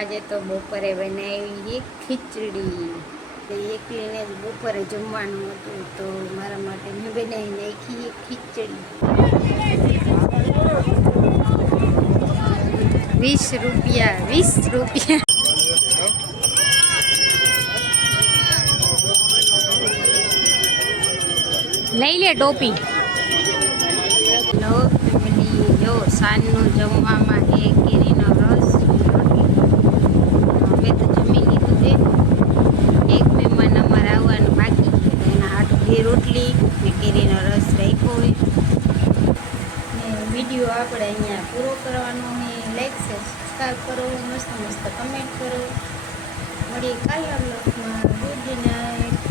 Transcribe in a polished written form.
આજે તો બપોરે બનાવી ખીચડી. એકલીને જ બપોરે જમવાનું હતું તો મારા માટે મેં બનાવી નાખી ખીચડી. 20 રૂપિયા 20 રૂપિયા. લઈ લે ટોપી. લો ફેમિલી, જો સાંજનું જમવામાં છે કેરીનો રસ. અમે તો જમી લીધું છે. એક મહેમાન અમારે આવવાનું બાકી છે તો એના હાટું 2 રોટલી ને કેરીનો રસ રાખ્યો હોય. ને વિડીયો આપણે અહીંયા પૂરો કરવાનો હોય. લાઈક છે, સબસ્ક્રાઈબ કરો, મસ્ત મસ્ત કમેન્ટ કરો. મળીએ કાલના બ્લોગમાં.